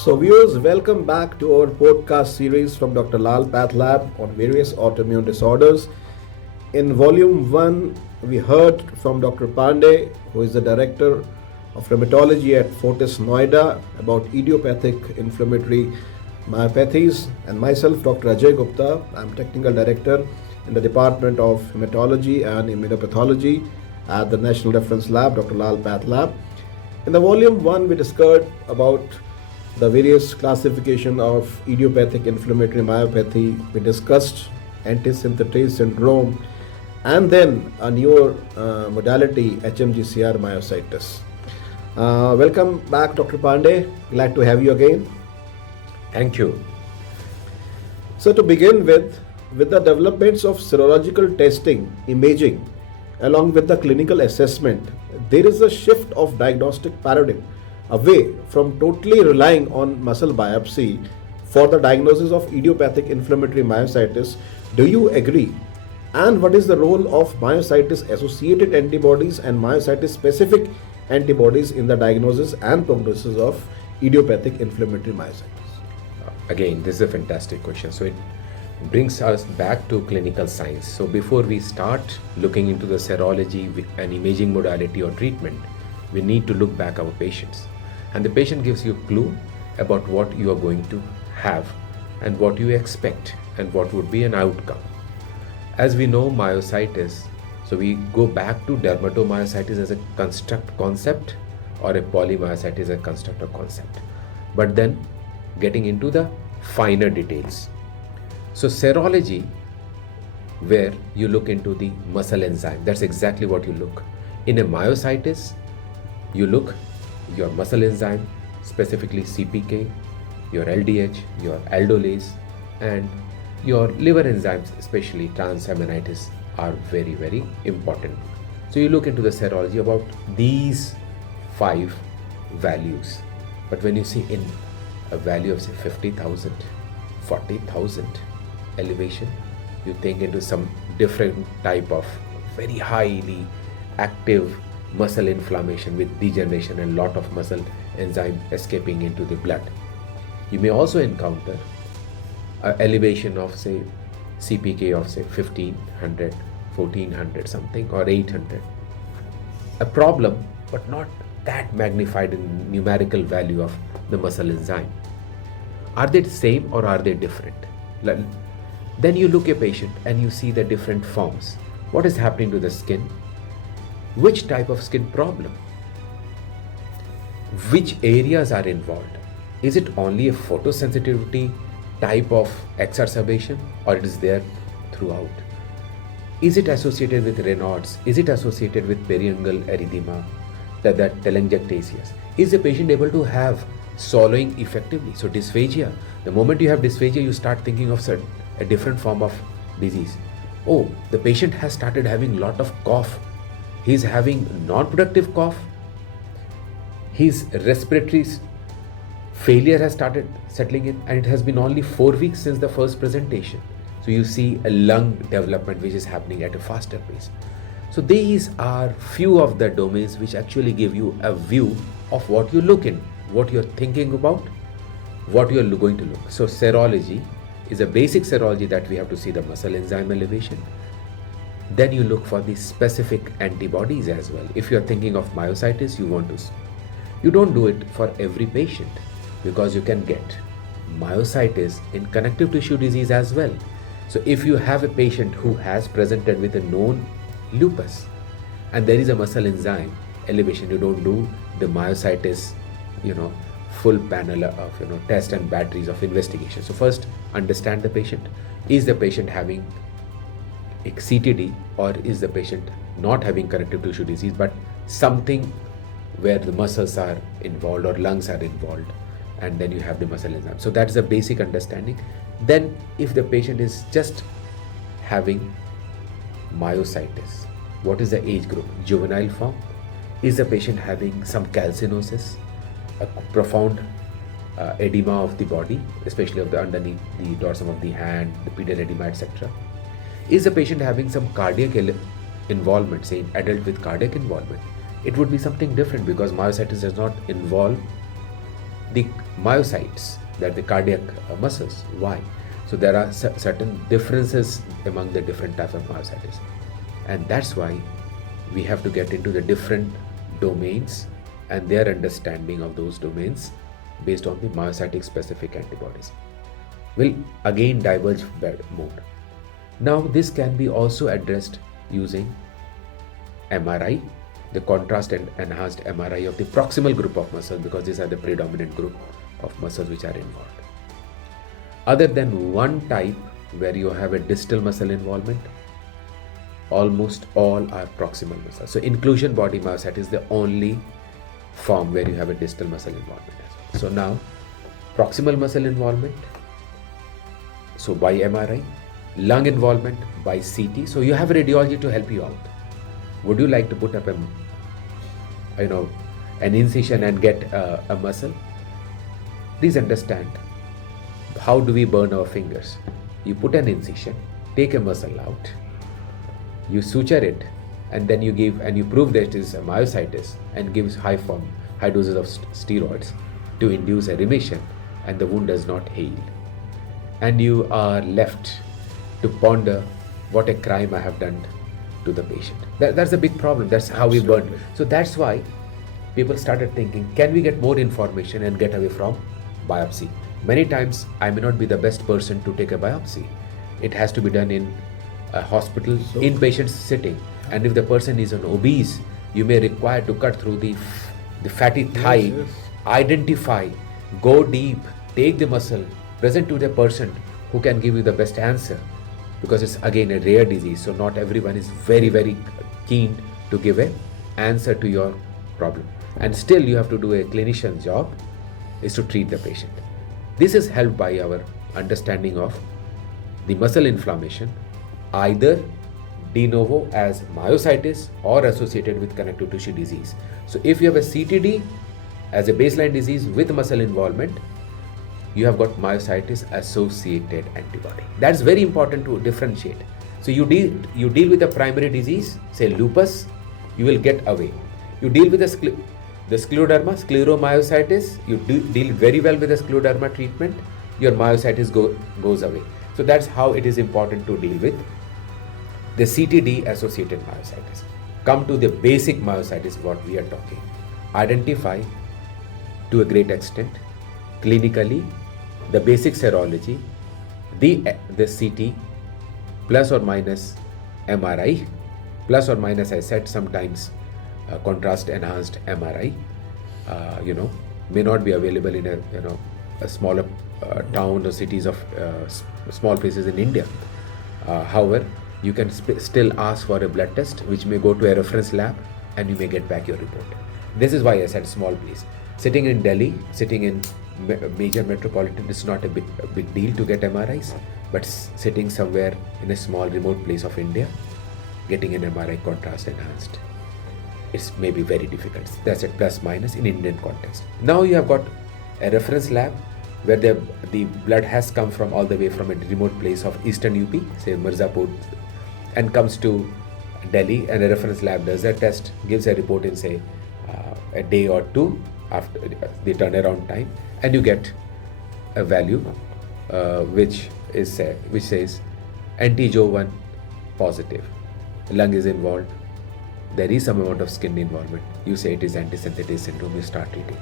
So, viewers, welcome back to our podcast series from Dr. Lal Path Lab on various autoimmune disorders. In volume 1, we heard from Dr. Pandey, who is the director of rheumatology at Fortis Noida, about idiopathic inflammatory myopathies, and myself, Dr. Ajay Gupta. I'm technical director in the Department of Hematology and Immunopathology at the National Reference Lab, Dr. Lal Path Lab. In the volume 1, we discussed about the various classification of idiopathic inflammatory myopathy. We discussed antisynthetase syndrome and then a newer modality, HMGCR myositis. Welcome back, Dr. Pandey. Glad to have you again. Thank you. So to begin with the developments of serological testing, imaging, along with the clinical assessment, there is a shift of diagnostic paradigm away from totally relying on muscle biopsy for the diagnosis of idiopathic inflammatory myositis. Do you agree? And what is the role of myositis associated antibodies and myositis specific antibodies in the diagnosis and prognosis of idiopathic inflammatory myositis? Again, this is a fantastic question. So it brings us back to clinical science. So before we start looking into the serology and imaging modality or treatment, we need to look back our patients. And the patient gives you a clue about what you are going to have and what you expect and what would be an outcome. As we know, myositis, so we go back to dermatomyositis as a construct concept or a polymyositis as a construct or concept. But then getting into the finer details. So serology, where you look into the muscle enzyme, that's exactly what you look. In a myositis, you look your muscle enzyme, specifically CPK, your LDH, your aldolase, and your liver enzymes, especially transaminitis, are very, very important. So you look into the serology about these 5 values. But when you see in a value of say 50,000, 40,000 elevation, you think into some different type of very highly active muscle inflammation with degeneration and lot of muscle enzyme escaping into the blood. You may also encounter an elevation of say CPK of say 1500, 1400 something or 800. A problem, but not that magnified in numerical value of the muscle enzyme. Are they the same or are they different? Then you look at a patient and you see the different forms. What is happening to the skin? Which type of skin problem? Which areas are involved? Is it only a photosensitivity type of exacerbation or it is there throughout? Is it associated with Raynaud's? Is it associated with periungual erythema, that telangiectasias? Is the patient able to have swallowing effectively? So dysphagia, the moment you have dysphagia, you start thinking of a different form of disease. Oh, the patient has started having lot of cough. He's having non-productive cough. His respiratory failure has started settling in, and it has been only 4 weeks since the first presentation. So you see a lung development which is happening at a faster pace. So these are few of the domains which actually give you a view of what you look in, what you're thinking about, what you're going to look. So serology is a basic serology that we have to see the muscle enzyme elevation. Then you look for the specific antibodies as well. If you're thinking of myositis, you don't do it for every patient because you can get myositis in connective tissue disease as well. So if you have a patient who has presented with a known lupus and there is a muscle enzyme elevation, you don't do the myositis, full panel of test and batteries of investigation. So first understand the patient. Is the patient having CTD or is the patient not having connective tissue disease but something where the muscles are involved or lungs are involved, and then you have the muscle enzyme. So that's the basic understanding. Then if the patient is just having myositis, what is the age group? Juvenile form? Is the patient having some calcinosis, a profound edema of the body, especially of the underneath the dorsum of the hand, the pedal edema, etc.? Is the patient having some cardiac involvement, say adult with cardiac involvement? It would be something different because myositis does not involve the myocytes, that the cardiac muscles. Why? So there are certain differences among the different types of myositis, and that's why we have to get into the different domains and their understanding of those domains based on the myocytic specific antibodies. We'll again diverge more. Now this can be also addressed using MRI, the contrast and enhanced MRI of the proximal group of muscles, because these are the predominant group of muscles which are involved. Other than one type where you have a distal muscle involvement, almost all are proximal muscles. So inclusion body myositis is the only form where you have a distal muscle involvement as well. So now proximal muscle involvement, so by MRI, lung involvement by CT. So you have radiology to help you out. Would you like to put up an incision and get a muscle? Please understand, how do we burn our fingers? You put an incision, take a muscle out, you suture it, and then you give and you prove that it is a myositis and gives high doses of steroids to induce a remission, and the wound does not heal. And you are left to ponder what a crime I have done to the patient. That's a big problem. That's how we burn. So that's why people started thinking, can we get more information and get away from biopsy? Many times I may not be the best person to take a biopsy. It has to be done in a hospital inpatient setting, and if the person is an obese, you may require to cut through the fatty thigh, identify, go deep, take the muscle, present to the person who can give you the best answer, because it's again a rare disease, so not everyone is very, very keen to give an answer to your problem. And still you have to do a clinician's job, is to treat the patient. This is helped by our understanding of the muscle inflammation, either de novo as myositis or associated with connective tissue disease. So if you have a CTD as a baseline disease with muscle involvement, you have got myositis associated antibody. That's very important to differentiate. So you deal with a primary disease, say lupus, you will get away. You deal with the scleroderma, scleromyositis, you deal very well with the scleroderma treatment, your myositis goes away. So that's how it is important to deal with the CTD associated myositis. Come to the basic myositis, what we are talking. Identify to a great extent, clinically, the basic serology, the CT, plus or minus MRI, plus or minus, I said, sometimes contrast enhanced MRI, may not be available in a smaller town or cities of small places in India. However, you can still ask for a blood test, which may go to a reference lab, and you may get back your report. This is why I said small place. Sitting in Delhi, sitting in major metropolitan, it's not a big deal to get MRIs, but sitting somewhere in a small remote place of India, getting an MRI contrast enhanced, it's maybe very difficult. That's a plus minus in Indian context. Now you have got a reference lab where the blood has come from all the way from a remote place of eastern UP, say Mirzapur, and comes to Delhi, and a reference lab does a test, gives a report in say a day or two after the turnaround time, and you get a value which says anti-Jo1 positive. Lung is involved. There is some amount of skin involvement. You say it is antisynthetase syndrome. You start treating.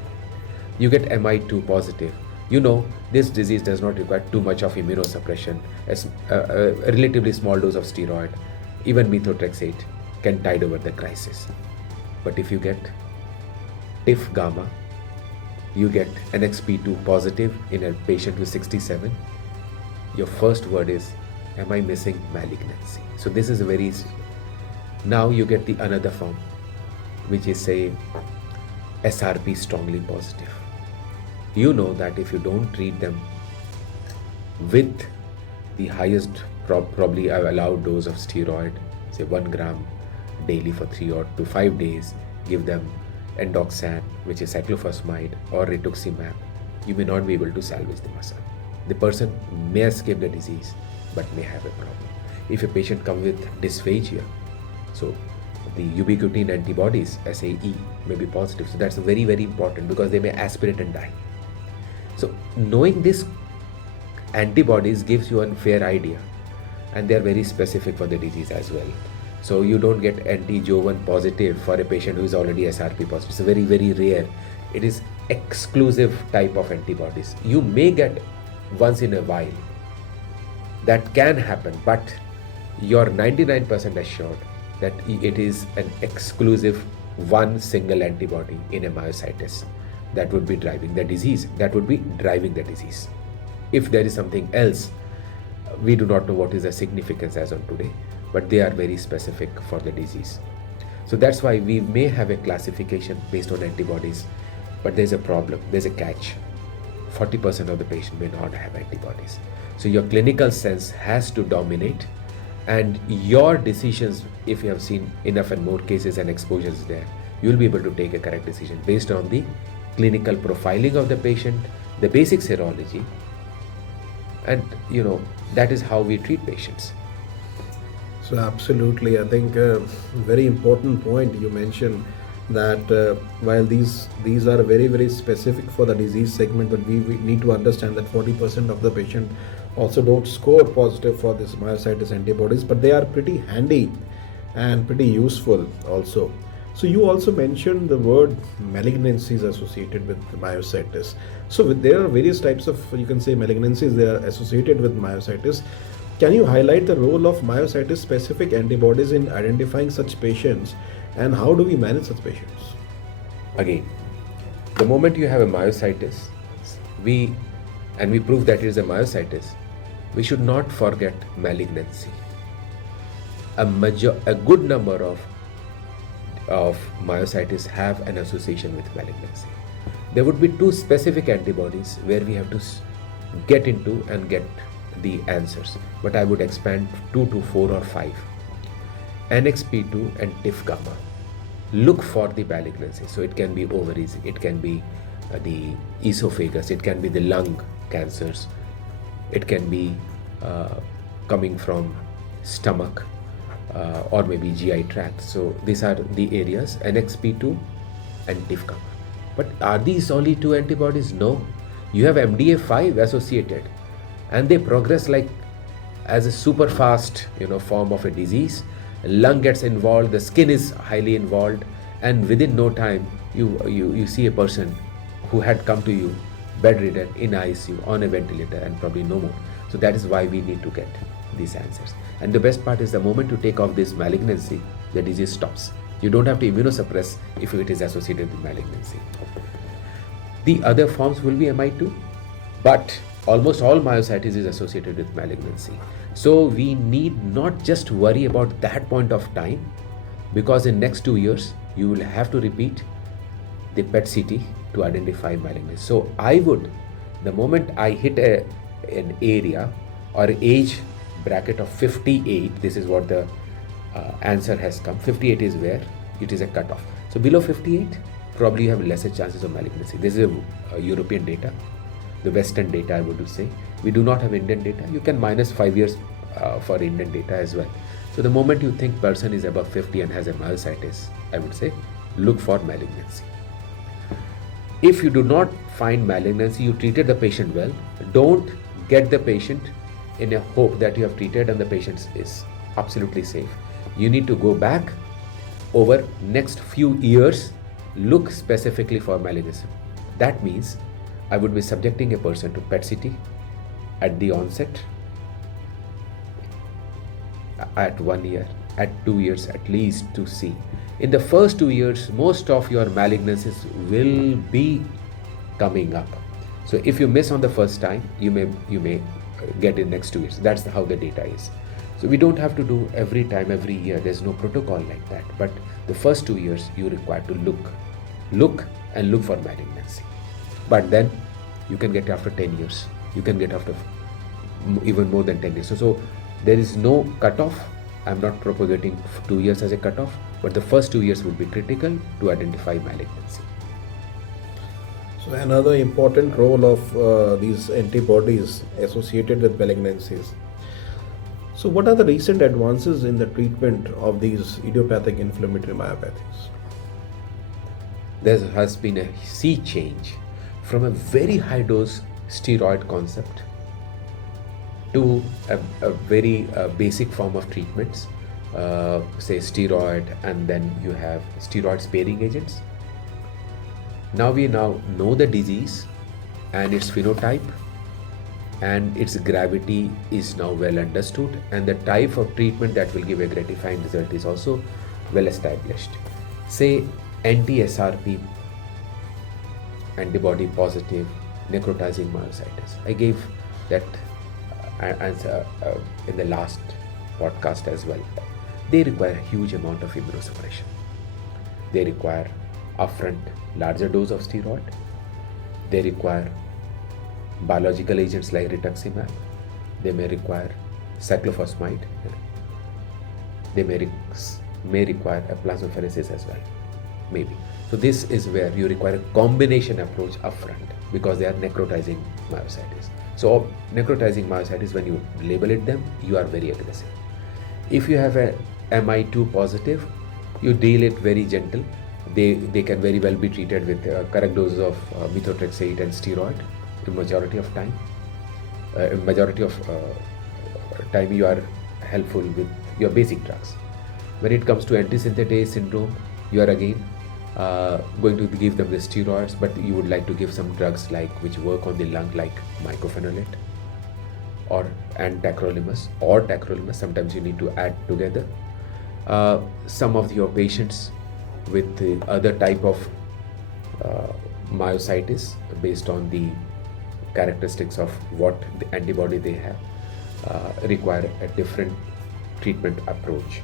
You get Mi2 positive. This disease does not require too much of immunosuppression. A relatively small dose of steroid, even methotrexate, can tide over the crisis. But if you get TIF gamma, you get NXP2 positive in a patient with 67, your first word is, am I missing malignancy? So this is a very... Now you get the another form, which is say SRP strongly positive. You know that if you don't treat them with the highest probably allowed dose of steroid, say 1 gram daily for 3 or to 5 days, give them endoxan, which is cyclophosphamide, or rituximab, you may not be able to salvage the muscle. The person may escape the disease, but may have a problem. If a patient comes with dysphagia, so the ubiquitin antibodies, SAE, may be positive. So that's very, very important, because they may aspirate and die. So knowing this antibodies gives you a fair idea, and they are very specific for the disease as well. So you don't get anti-Jovan positive for a patient who is already SRP positive. It's very, very rare. It is exclusive type of antibodies. You may get once in a while. That can happen, but you're 99% assured that it is an exclusive one single antibody in a myositis that would be driving the disease. If there is something else, we do not know what is the significance as on today, but they are very specific for the disease. So that's why we may have a classification based on antibodies, but there's a problem, there's a catch. 40% of the patient may not have antibodies. So your clinical sense has to dominate, and your decisions, if you have seen enough and more cases and exposures there, you will be able to take a correct decision based on the clinical profiling of the patient, the basic serology, and that is how we treat patients. So absolutely, I think a very important point you mentioned that while these are very, very specific for the disease segment, but we need to understand that 40% of the patient also don't score positive for this myositis antibodies, but they are pretty handy and pretty useful also. So you also mentioned the word malignancies associated with myositis. So there are various types of, you can say, malignancies they are associated with myositis. Can you highlight the role of myositis specific antibodies in identifying such patients, and how do we manage such patients? Again, the moment you have a myositis, we prove that it is a myositis, we should not forget malignancy. A good number of myositis have an association with malignancy. There would be two specific antibodies where we have to get into and get the answers, but I would expand 2 to 4 or 5. NXP2 and TIF gamma. Look for the malignancy. So it can be ovaries, it can be the esophagus, it can be the lung cancers, it can be coming from stomach or maybe GI tract. So these are the areas, NXP2 and TIF gamma. But are these only two antibodies? No. You have MDA5 associated, and they progress like as a super fast form of a disease. Lung gets involved, the skin is highly involved, and within no time you see a person who had come to you bedridden in ICU on a ventilator and probably no more. So that is why we need to get these answers. And the best part is the moment you take off this malignancy, the disease stops. You don't have to immunosuppress if it is associated with malignancy. The other forms will be MI2, but almost all myositis is associated with malignancy. So we need not just worry about that point of time, because in next 2 years you will have to repeat the PET CT to identify malignancy. So I would, the moment I hit an area or age bracket of 58, this is what the answer has come. 58 is where it is a cutoff. So below 58, probably you have lesser chances of malignancy. This is a European data, the Western data, I would say. We do not have Indian data. You can minus 5 years for Indian data as well. So the moment you think person is above 50 and has a myositis, I would say look for malignancy. If you do not find malignancy, you treated the patient well. Don't get the patient in a hope that you have treated and the patient is absolutely safe. You need to go back over next few years, look specifically for malignancy. That means I would be subjecting a person to PET CT at the onset, at 1 year, at 2 years at least, to see. In the first 2 years, most of your malignancies will be coming up. So if you miss on the first time, you may get in next 2 years. That's how the data is. So we don't have to do every time, every year. There's no protocol like that. But the first 2 years, you require to look for malignancy. But then you can get after 10 years. You can get after even more than 10 years. So there is no cutoff. I'm not propagating 2 years as a cutoff, but the first 2 years would be critical to identify malignancy. So another important role of these antibodies associated with malignancies. So what are the recent advances in the treatment of these idiopathic inflammatory myopathies? There has been a sea change from a very high dose steroid concept to a very basic form of treatments, say steroid, and then you have steroid sparing agents. Now we know the disease and its phenotype, and its gravity is now well understood, and the type of treatment that will give a gratifying result is also well established. Say anti-SRP, antibody positive necrotizing myositis. I gave that answer in the last podcast as well. They require a huge amount of immunosuppression. They require upfront larger dose of steroid. They require biological agents like rituximab. They may require cyclophosphamide. They may require a plasmapheresis as well, maybe. So this is where you require a combination approach upfront, because they are necrotizing myositis. So necrotizing myositis, when you label it them, you are very aggressive. If you have a Mi2 positive, you deal it very gentle. They can very well be treated with correct doses of methotrexate and steroid in majority of time. Time you are helpful with your basic drugs. When it comes to antisynthetase syndrome, you are again going to give them the steroids, but you would like to give some drugs like which work on the lung, like mycophenolate and tacrolimus or tacrolimus. Sometimes you need to add together. Some of your patients with the other type of myositis, based on the characteristics of what the antibody they have, require a different treatment approach.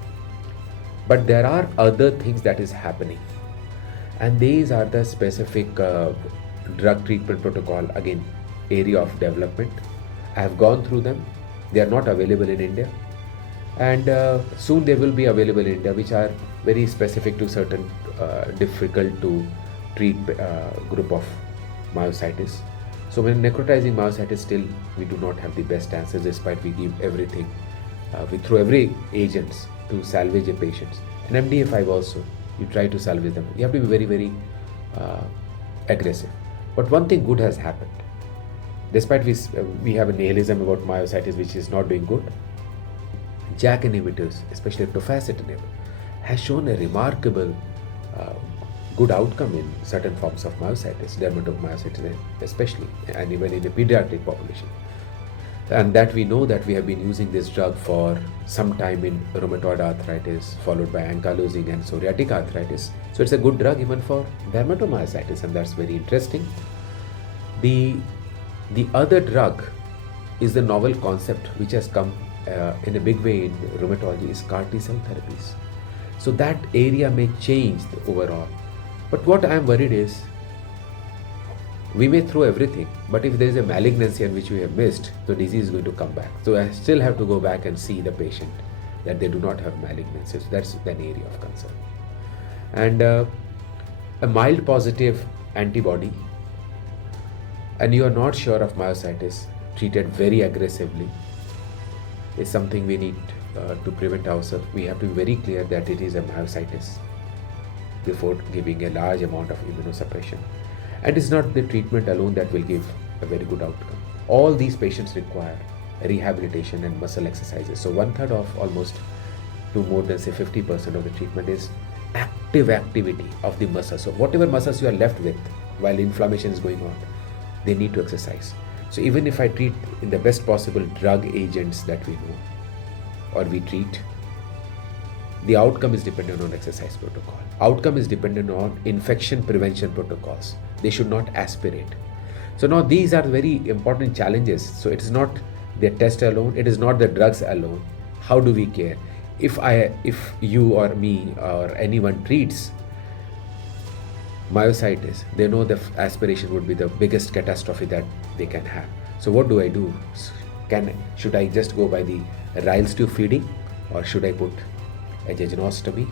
But there are other things that is happening, and these are the specific drug treatment protocol, again area of development. I have gone through them. They are not available in India, and soon they will be available in India, which are very specific to certain difficult to treat group of myositis. So when necrotizing myositis, still we do not have the best answers, despite we give everything, we throw every agents to salvage a patients. And MDA5 also, you try to salvage them. You have to be very, very aggressive. But one thing good has happened. Despite we have a nihilism about myositis, which is not doing good, JAK inhibitors, especially tofacitinib, has shown a remarkable good outcome in certain forms of myositis, dermatomyositis especially, and even in the pediatric population. And that we know that we have been using this drug for some time in rheumatoid arthritis, followed by ankylosing and psoriatic arthritis. So it's a good drug even for dermatomyositis, and that's very interesting. The other drug is the novel concept which has come in a big way in rheumatology, is CAR T-cell therapies. So that area may change the overall. But what I am worried is, we may throw everything, but if there is a malignancy and which we have missed, the disease is going to come back. So I still have to go back and see the patient that they do not have malignancy. So that's an area of concern. And a mild positive antibody, and you are not sure of myositis, treated very aggressively, is something we need to prevent ourselves. We have to be very clear that it is a myositis before giving a large amount of immunosuppression. And it's not the treatment alone that will give a very good outcome. All these patients require rehabilitation and muscle exercises. So 1/3 of almost to more than say 50% of the treatment is active activity of the muscle. So whatever muscles you are left with while inflammation is going on, they need to exercise. So even if I treat in the best possible drug agents that we know or we treat, the outcome is dependent on exercise protocol. Outcome is dependent on infection prevention protocols. They should not aspirate. So now these are very important challenges. So it is not the test alone, it is not the drugs alone. How do we care? If you or me or anyone treats myositis, they know the aspiration would be the biggest catastrophe that they can have. So what do I do? Should I just go by the Riles tube feeding, or should I put a jejunostomy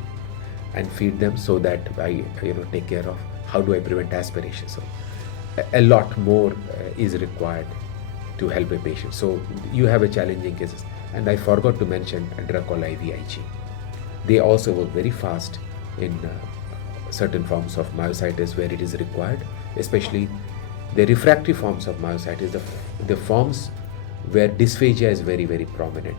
and feed them so that I take care of? How do I prevent aspiration? So a lot more is required to help a patient. So you have a challenging cases. And I forgot to mention a drug called IVIG. They also work very fast in certain forms of myositis where it is required, especially The refractory forms of myositis, the forms where dysphagia is very, very prominent.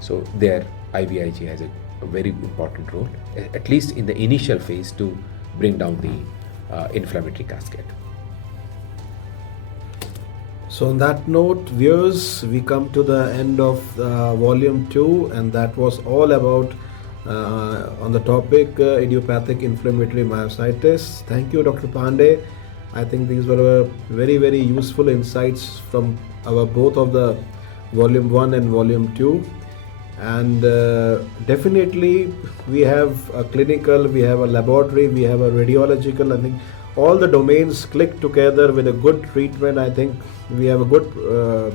So there IVIG has a very important role, at least in the initial phase, to bring down the inflammatory cascade. So on that note, viewers, we come to the end of volume 2, and that was all about on the topic idiopathic inflammatory myositis. Thank you, Dr. Pandey. I think these were very, very useful insights from our both of the volume 1 and volume 2. And definitely we have a clinical, we have a laboratory, we have a radiological. I think all the domains click together with a good treatment. I think we have a good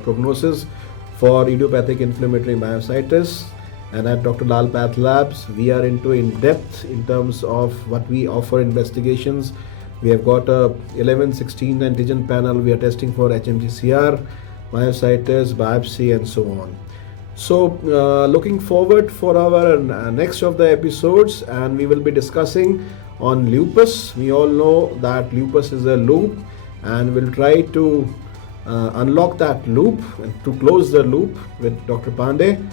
prognosis for idiopathic inflammatory myositis. And at Dr. Lal Path Labs, we are into in depth in terms of what we offer investigations. We have got a 11-16 antigen panel. We are testing for HMGCR, myositis, biopsy, and so on. So looking forward for our next of the episodes, and we will be discussing on lupus. We all know that lupus is a loop, and we'll try to unlock that loop and to close the loop with Dr. Pandey.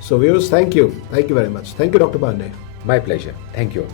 So viewers, thank you very much. Thank you, Dr. Pandey. My pleasure. Thank you.